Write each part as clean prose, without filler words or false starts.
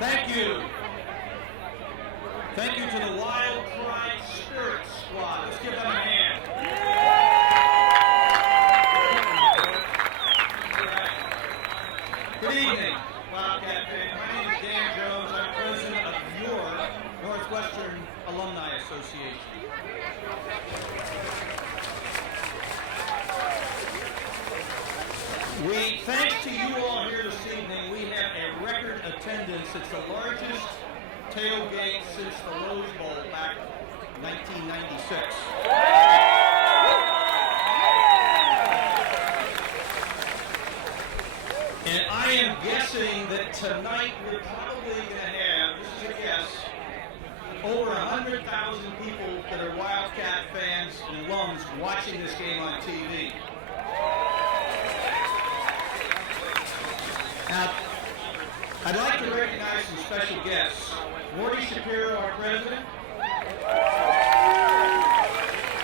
Thank you. Thank you to the Wild Pride Spirit Squad. Let's give them a hand. Good evening, Wildcat fans. My name is Dan Jones. I'm president of your Northwestern Alumni Association. Thanks to you all here this evening, we have a record attendance. It's the largest tailgate since the Rose Bowl back in 1996. And I am guessing that tonight we're probably going to have, this is a guess, over 100,000 people that are Wildcat fans and alums watching this game on TV. Now, I'd like to recognize some special guests. Morty Shapiro, our president,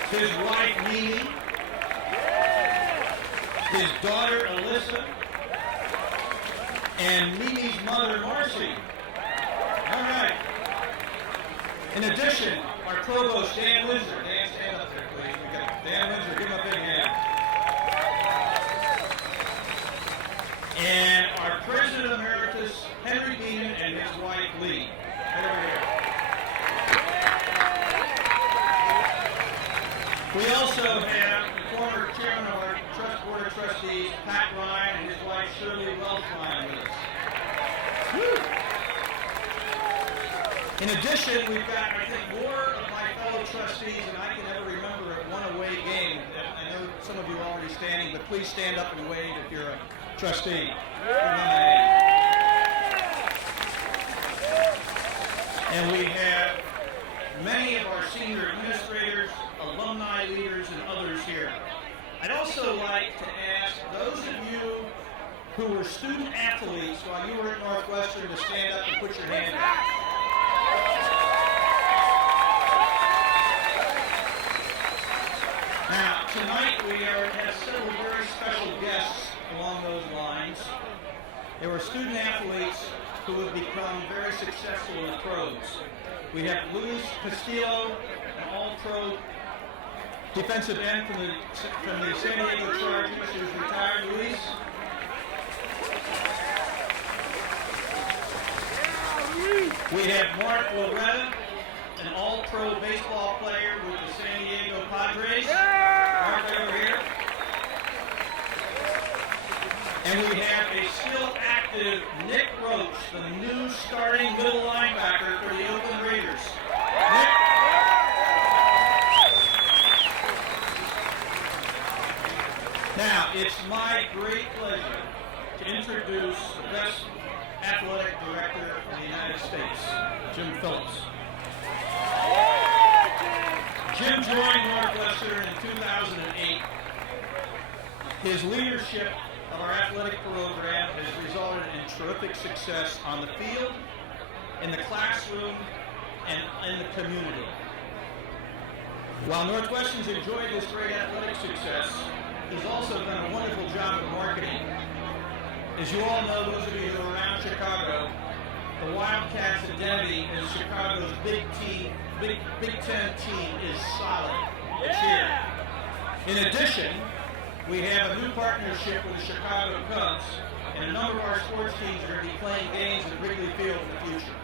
his wife, Mimi, his daughter, Alyssa, and Mimi's mother, Marcy. All right. In addition, our provost, Dan Windsor. Dan, stand up there, please. We got Dan Windsor. Give him a big hand. And our President Emeritus, Henry Beaman, and his wife, Lee. Right over here. We also have the former chairman of our Board of Trustees, Pat Ryan, and his wife, Shirley Welch-Ryan, with us. Woo! In addition, we've got, I think, more of my fellow trustees than I can ever remember at one away game. I know some of you are already standing, but please stand up and wave if you're a trustee. And we have many of our senior administrators, alumni leaders, and others here. I'd also like to ask those of you who were student athletes while you were at Northwestern to stand up and put your hand up. Now, tonight we have several very special guests along those lines. There were student athletes who have become very successful in the pros. We have Luis Castillo, an all-pro defensive end from the San Diego Chargers, who's retired. Luis. We have Mark Loretta, an all-pro baseball player with the San Diego Padres. Mark over here. And we have a still active Nick Roach, the new starting middle linebacker for the Oakland Raiders. Nick. Now, it's my great pleasure to introduce the best athletic director in the United States, Jim Phillips. Jim joined Northwestern in 2008. His leadership of our athletic program has resulted in terrific success on the field, in the classroom, and in the community. While Northwestern's enjoyed this great athletic success, he's also done a wonderful job of marketing. As you all know, those of you who are around Chicago, the Wildcats' identity as Chicago's Big Ten team is solid. It's here. In addition, we have a new partnership with the Chicago Cubs, and a number of our sports teams are going to be playing games at Wrigley Field in the future.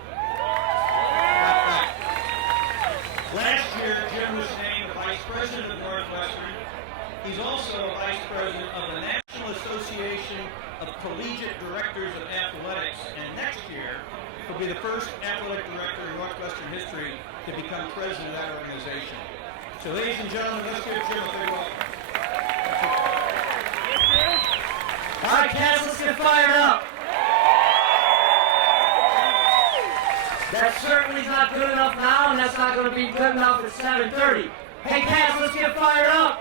He's also vice president of the National Association of Collegiate Directors of Athletics, and next year will be the first athletic director in Northwestern history to become president of that organization. So ladies and gentlemen, let's give Jim a big welcome. All right, Cats, let's get fired up. That certainly is not good enough now, and that's not going to be good enough at 7:30. Hey, Cats, let's get fired up.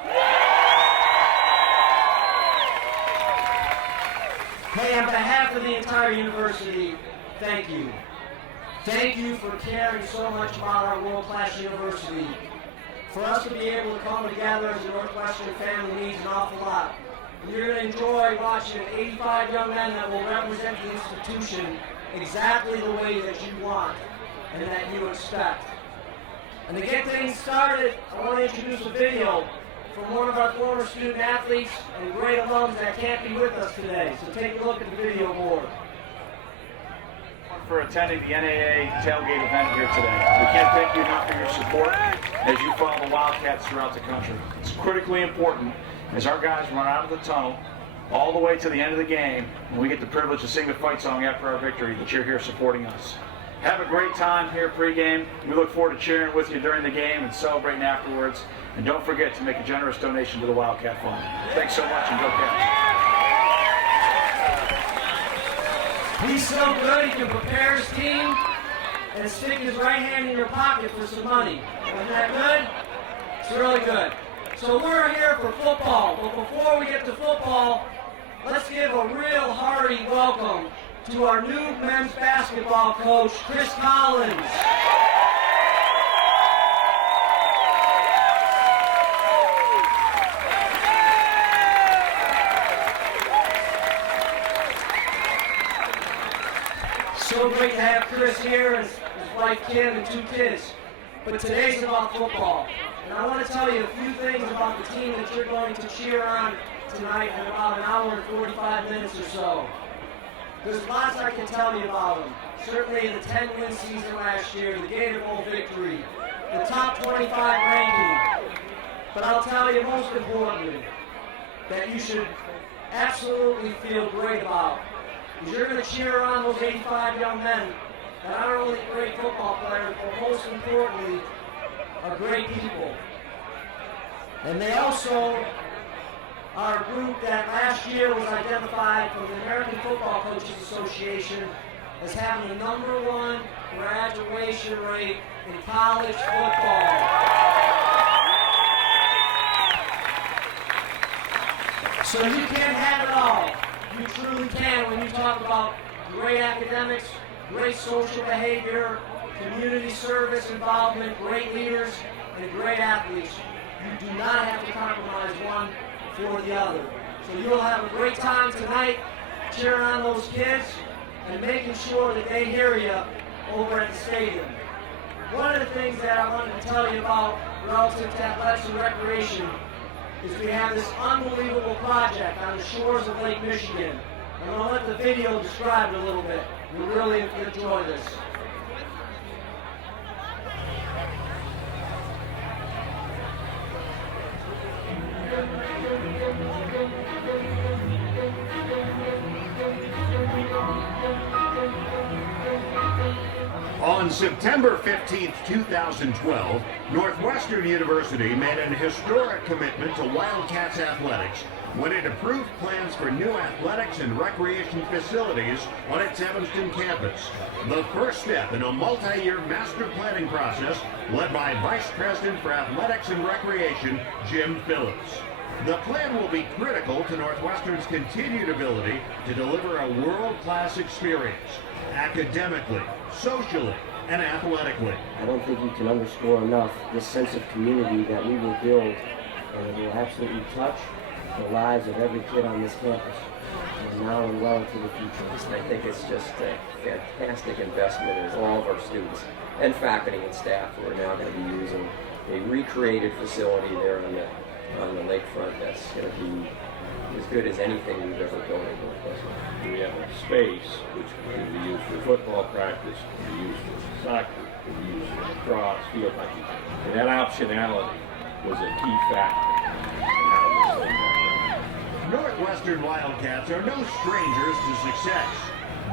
Hey, on behalf of the entire university, thank you. Thank you for caring so much about our world-class university. For us to be able to come together as a Northwestern family means an awful lot. You're going to enjoy watching 85 young men that will represent the institution exactly the way that you want and that you expect. And to get things started, I want to introduce a video from one of our former student athletes and great alums that can't be with us today. So take a look at the video board. For attending the NAA Tailgate event here today. We can't thank you enough for your support as you follow the Wildcats throughout the country. It's critically important as our guys run out of the tunnel all the way to the end of the game, and we get the privilege to sing the fight song after our victory, that you're here supporting us. Have a great time here pregame. We look forward to cheering with you during the game and celebrating afterwards. And don't forget to make a generous donation to the Wildcat Fund. Thanks so much, and go Cats. He's so good, he can prepare his team and stick his right hand in your pocket for some money. Isn't that good? It's really good. So we're here for football, but before we get to football, let's give a real hearty welcome to our new men's basketball coach, Chris Collins. So great to have Chris here and his wife Kim and 2 kids. But today's about football. And I want to tell you a few things about the team that you're going to cheer on tonight in about an hour and 45 minutes or so. There's lots I can tell you about them. Certainly in the 10-win season last year, the Gator Bowl victory, the top 25 ranking. But I'll tell you most importantly, that you should absolutely feel great about. Because you're going to cheer on those 85 young men that aren't only great football players, but most importantly, are great people. And they also are a group that last year was identified from the American Football Coaches Association as having the #1 graduation rate in college football. So you can have it all. You truly can when you talk about great academics, great social behavior, community service involvement, great leaders, and great athletes. You do not have to compromise one for the other. So you'll have a great time tonight cheering on those kids and making sure that they hear you over at the stadium. One of the things that I wanted to tell you about relative to athletics and recreation is we have this unbelievable project on the shores of Lake Michigan. I'm going to let the video describe it a little bit. You'll really enjoy this. On September 15, 2012, Northwestern University made an historic commitment to Wildcats athletics when it approved plans for new athletics and recreation facilities on its Evanston campus. The first step in a multi-year master planning process led by Vice President for Athletics and Recreation, Jim Phillips. The plan will be critical to Northwestern's continued ability to deliver a world-class experience, academically, socially, and athletically. I don't think you can underscore enough this sense of community that we will build, and it will absolutely touch the lives of every kid on this campus, and now and well into the future. I think it's just a fantastic investment in all of our students and faculty and staff who are now going to be using a recreated facility there on the lakefront that's going to be as good as anything we've ever built in Northwestern. We have a space which can be used for football practice, can be used for soccer, can be used for lacrosse, field hockey. And that optionality was a key factor in how this Northwestern Wildcats are no strangers to success.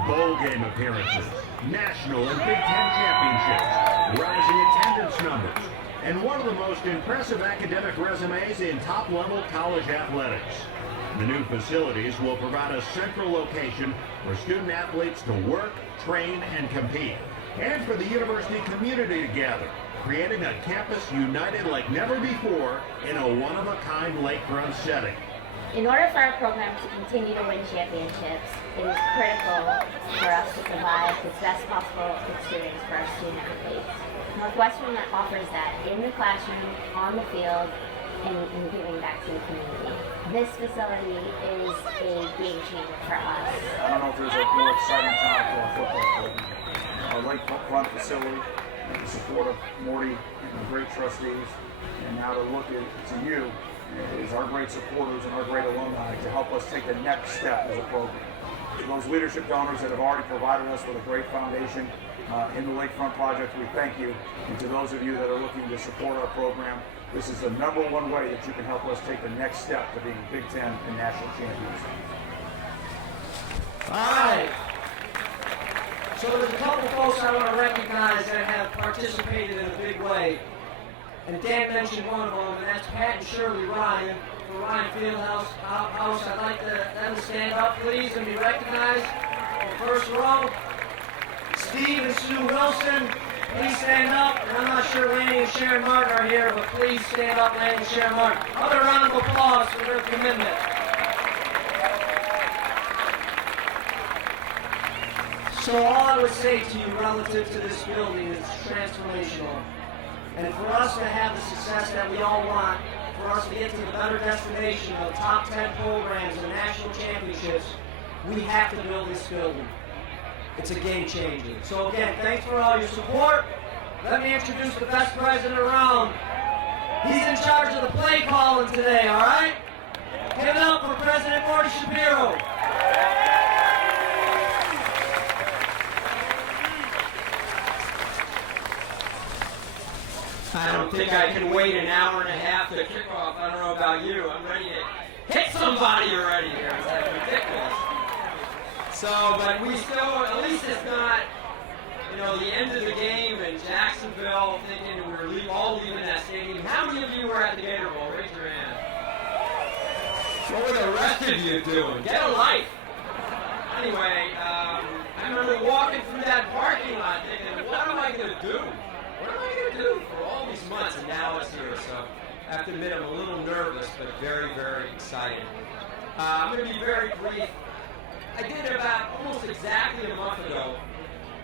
Bowl game appearances, national and Big Ten championships, rising attendance numbers, and one of the most impressive academic resumes in top-level college athletics. The new facilities will provide a central location for student athletes to work, train, and compete, and for the university community to gather, creating a campus united like never before in a one-of-a-kind lakefront setting. In order for our program to continue to win championships, it is critical for us to provide the best possible experience for our student athletes. Northwestern offers that in the classroom, on the field, and in giving back to the community. This facility is a game changer for us. I don't know if there's a more exciting time for our football program. Our lakefront facility, and the support of Morty and the great trustees, and now to look to you is our great supporters and our great alumni to help us take the next step as a program. To those leadership donors that have already provided us with a great foundation in the Lakefront Project, we thank you. And to those of you that are looking to support our program, this is the #1 way that you can help us take the next step to being Big Ten and national champions. All right. So there's a couple folks I want to recognize that have participated in a big way. And Dan mentioned one of them, and that's Pat and Shirley Ryan for Ryan Fieldhouse. I'd like them to stand up, please, and be recognized in the first row. Steve and Sue Wilson, please stand up. And I'm not sure Lanny and Sharon Martin are here, but please stand up, Lanny and Sharon Martin. Another round of applause for their commitment. So all I would say to you relative to this building is it's transformational. And for us to have the success that we all want, for us to get to the better destination of top 10 programs and national championships, we have to build this building. It's a game changer. So again, thanks for all your support. Let me introduce the best president around. He's in charge of the play calling today, all right? Give it up for President Morty Shapiro. I don't think I can wait an hour and a half to kick off. I don't know about you. I'm ready to hit somebody already here. It's like ridiculous. So, but we still, at least it's not, the end of the game in Jacksonville thinking we're all leaving that stadium. How many of you were at the Gator Bowl? Raise your hand. What were the rest of you doing? Get a life. Anyway, I remember walking through that parking lot thinking, what am I going to do? What am I going to do for all these months? And now it's here. So I have to admit I'm a little nervous, but very, very excited. I'm going to be very brief. I did about almost exactly a month ago.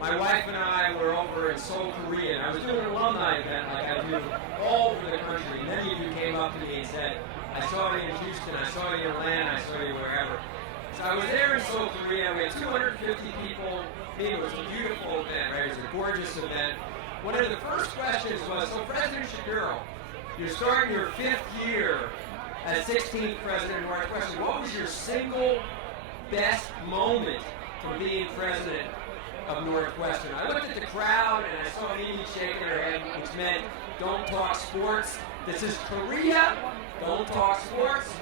My wife and I were over in Seoul, Korea, and I was doing an alumni event like I do all over the country. Many of you came up to me and said, I saw you in Houston, I saw you in Atlanta, I saw you wherever. So I was there in Seoul, Korea. We had 250 people. It was a beautiful event, right? It was a gorgeous event. One of the first questions was, so President Shapiro, you're starting your 5th year as 16th President of Northwestern. What was your single best moment from being president of Northwestern? I looked at the crowd and I saw Mimi shaking her head, which meant don't talk sports. This is Korea, don't talk sports.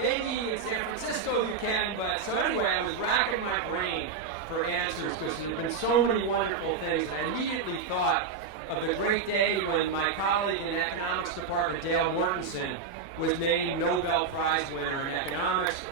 Maybe in San Francisco you can, but so anyway, I was racking my brain for answers because there have been so many wonderful things. And I immediately thought of the great day when my colleague in the economics department, Dale Mortensen, was named Nobel Prize winner in economics.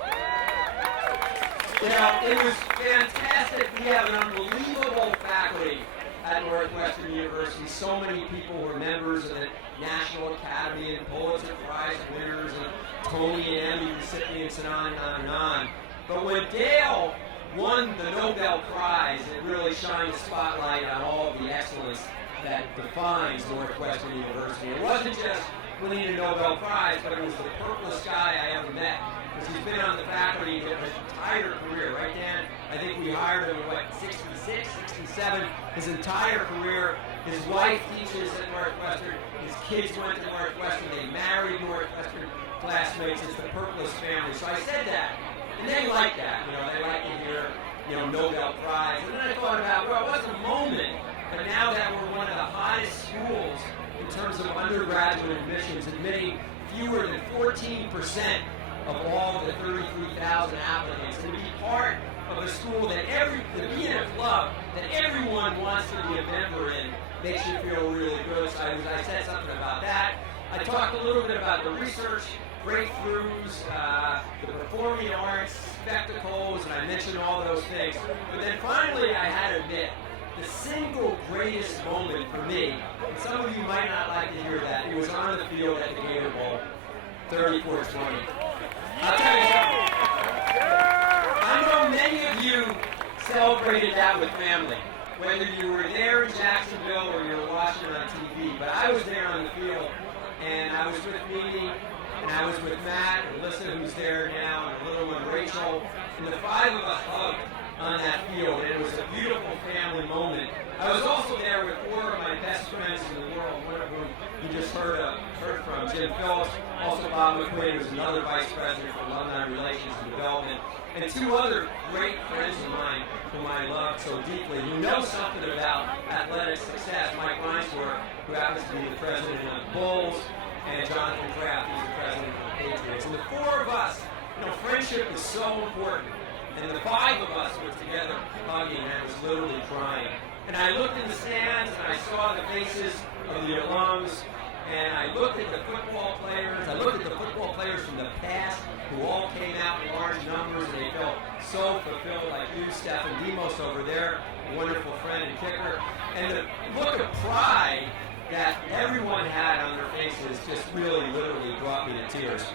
It was fantastic. We have an unbelievable faculty at Northwestern University. So many people were members of the National Academy and Pulitzer Prize winners and Tony and Emmy recipients and on and on and on. But when Dale won the Nobel Prize, it really shined a spotlight on all of the excellence that defines Northwestern University. It wasn't just winning a Nobel Prize, but it was the purplest guy I ever met. Because he's been on the faculty his entire career, right, Dan? I think we hired him at, 66, 67, his entire career. His wife teaches at Northwestern. His kids went to Northwestern. They married Northwestern classmates. It's the purplest family. So I said that. And they like that. They like to hear, Nobel Prize. And then I thought about, well, it wasn't a moment, but now that we're one of the hottest schools in terms of undergraduate admissions, admitting fewer than 14% of all the 33,000 applicants, and to be part of a school that to be in a club that everyone wants to be a member in makes you feel really good. So I said something about that. I talked a little bit about the research breakthroughs, the performing arts, spectacles, and I mentioned all those things. But then finally I had to admit, the single greatest moment for me, and some of you might not like to hear that, it was on the field at the Gator Bowl, 34-20. I'll tell you something. I know many of you celebrated that with family, whether you were there in Jacksonville or you were watching on TV, but I was there on the field, and I was with Mimi, and I was with Matt, and Alyssa, who's there now, and a little one, Rachel, and the five of us hugged on that field, and it was a beautiful family moment. I was also there with four of my best friends in the world, one of whom you just heard from, Jim Phillips, also Bob McQueen, who's another vice president for Alumni Relations and Development, and two other great friends of mine whom I love so deeply, who know something about athletic success. Mike Reinsworth, who happens to be the president of the Bulls, and Jonathan Kraft, who's the president of the Patriots. And the four of us, friendship is so important. And the five of us were together hugging, and I was literally crying. And I looked in the stands, and I saw the faces of the alums, and I looked at the football players. I looked at the football players from the past who all came out in large numbers, and they felt so fulfilled, like you, Stephen Demos over there, a wonderful friend and kicker. And the look of pride that everyone had on their faces just really, literally brought me to tears.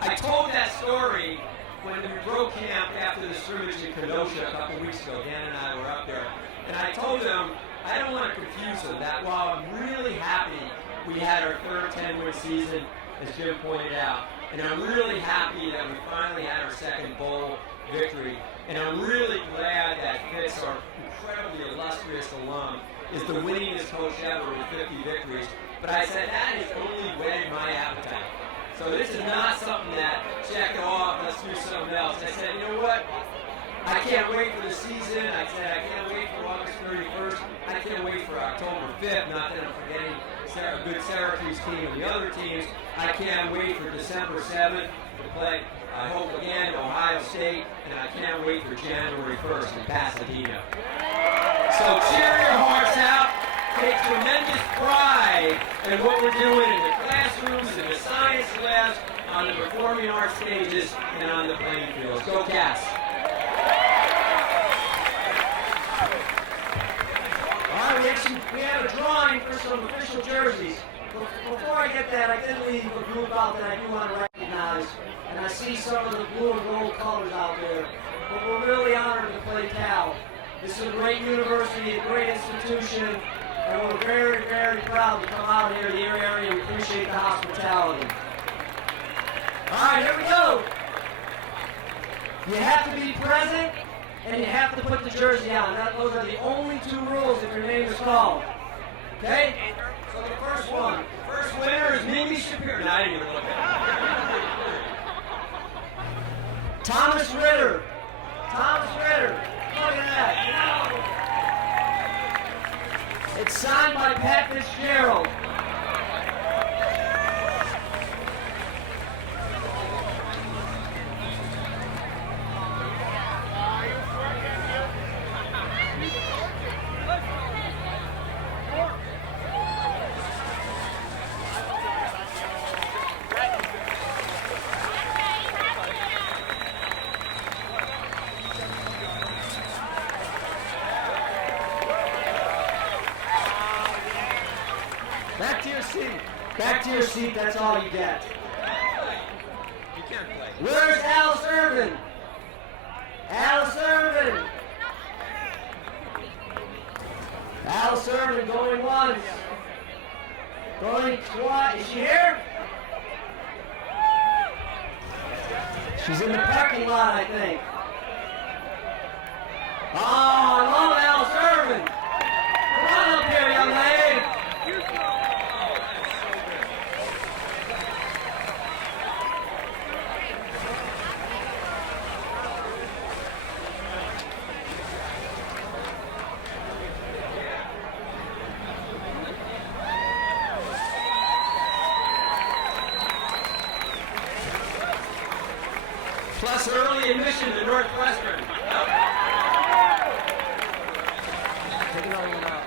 I told that story when we broke camp after the scrimmage in Kenosha a couple weeks ago. Dan and I were up there, and I told them, I don't want to confuse them, that while I'm really happy we had our third 10-win season, as Jim pointed out, and I'm really happy that we finally had our second bowl victory, and I'm really glad that Fitz, our incredibly illustrious alum, is the winningest coach ever with 50 victories. But I said, that has only whetted my appetite. So this is not something that, check it off, let's do something else. I said, you know what? I can't wait for the season. I said, I can't wait for August 31st. I can't wait for October 5th. Not that I'm forgetting a good Syracuse team and the other teams. I can't wait for December 7th to play, I hope again, Ohio State. And I can't wait for January 1st in Pasadena. So cheer your hearts out. Take tremendous pride in what we're doing in the classrooms, in the science labs, on the performing arts stages, and on the playing fields. Go Cats! All right, we have a drawing for some official jerseys. Before I get that, I did leave a group out that I do want to recognize, and I see some of the blue and gold colors out there. But we're really honored to play Cal. This is a great university, a great institution, and we're very, very proud to come out here to your area. We appreciate the hospitality. All right, here we go. You have to be present, and you have to put the jersey on. Those are the only two rules if your name is called. Okay? So the first winner is Mimi Shapiro. No, I didn't even look at it. Thomas Ritter. Look at that. It's signed by Pat Fitzgerald. Back to your seat, that's all you get. You can't play. Where's Alice Irvin? Alice Irvin going once. Going twice. Is she here? She's in the parking lot, I think. Oh, I love Alice Irvin. Come on up here, young lady. Plus early admission to Northwestern. Take another one out.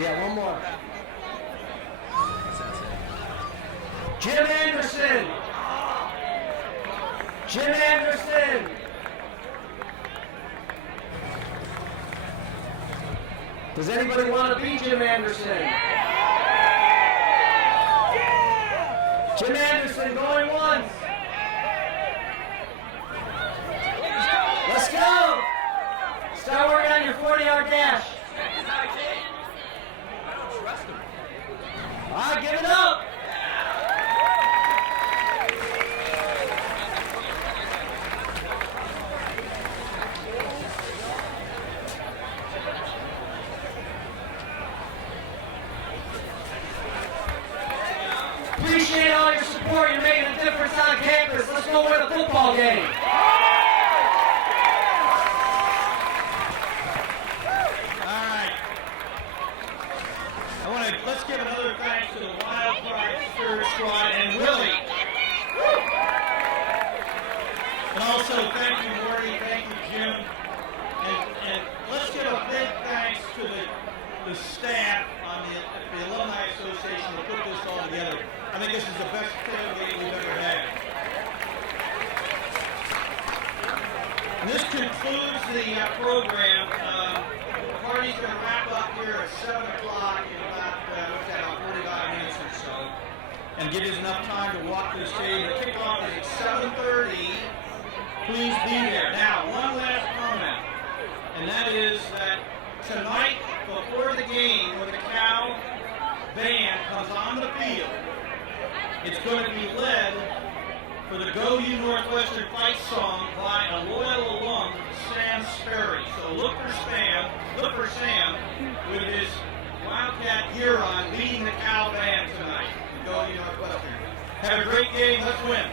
Yeah, one more. Jim Anderson. Jim Anderson. Does anybody want to be Jim Anderson? Jim Anderson going once. Let's go. Start working on your 40-yard dash. All right, give it up. Appreciate all your support. You're making a difference on campus. Let's go win a football game. Let's give another thanks to the Wild Card Spirit Squad and Willie. And also thank you, Morty, thank you, Jim. And let's give a big thanks to the staff on the Alumni Association that put this all together. I think this is the best tailgate we've ever had. And this concludes the program. The party's going to wrap up here at 7 o'clock in about 45 minutes or so, and give us enough time to walk to the stage. The kickoff is at 7:30. Please be there. Now, one last comment, and that is that tonight, before the game, when the Cow band comes on the field, it's going to be led for the Go You Northwestern Fight song by a loyal alum, Sam Sperry. So look for Sam with his Wildcat gear on, leading the Cow band tonight. Go You Northwestern. Have a great game. Let's win.